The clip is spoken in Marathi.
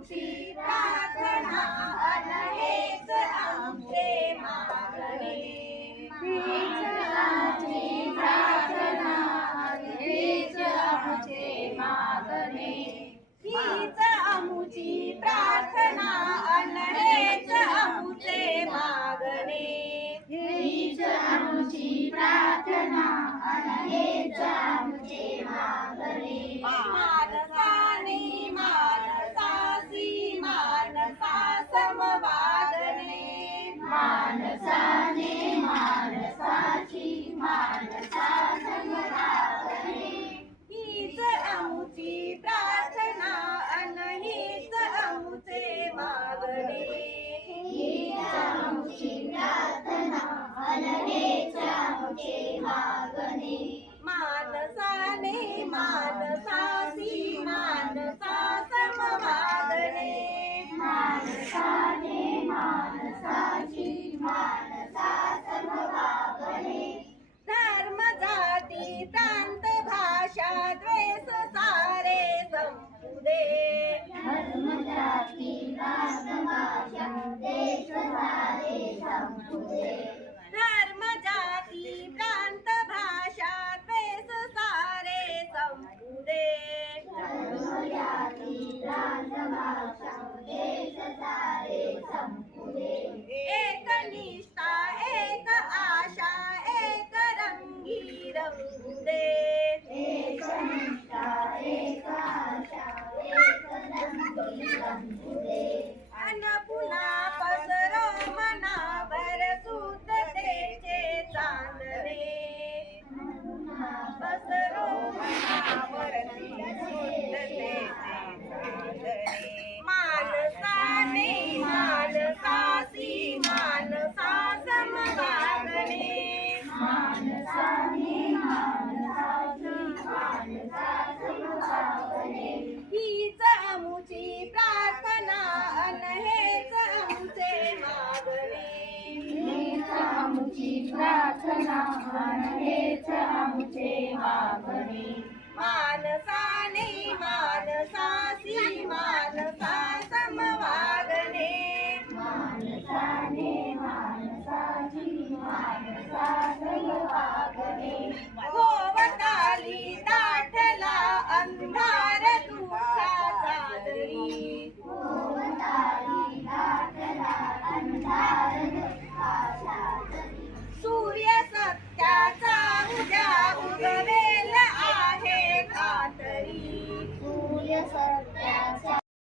आमुची प्रार्थना अन हेच आमचे मागणे. हीच आमची प्रार्थना अन हेच आमचे मागणे. हीच आमुची प्रार्थना अन हेच आमचे मागणे. हीच आमुची प्रार्थना अन हेच आमचे मागणे. मानसाने मानसासी मानसा समवागणे. मानसाने मानसाची मानसा समवागणे. हीच आमुची प्रार्थना अन हीच आमुचे मागणे. हीच आमुची प्रार्थना अन हेच आमुचे मागणे. मानसाने मानसासी मानसा समवागणे. मानसाने मानसाची मानसा समवागणे. धर्म जाती प्रांत भाषा द्वेष सारे संपू दे. धर्म जाती प्रांत भाषा द्वेष सारे संपू दे. धर्म जाती प्रांत भाषा द्वेष सारे संपू दे. धर्म जाती प्रांत भाषा द्वेष सारे संपू दे. एक निष्ठा एक आशा एक रंगी रंगू दे. एक निष्ठा एक आशा एक रंगी रंगू दे. अन पुन्हा पसरो मनावर शुद्धतेचे चांदणे. पसरो मनावर शुद्धतेचे चांदणे. मानसाने मानसासी मानसा समवागणे. मानसाने मानसाची मानसा समवागणे. हीच आमुची प्रार्थना अन हेच आमचे मागणे. हीच आमुची प्रार्थना अन हेच आमचे मागणे. मानसाने मानसासी मानसा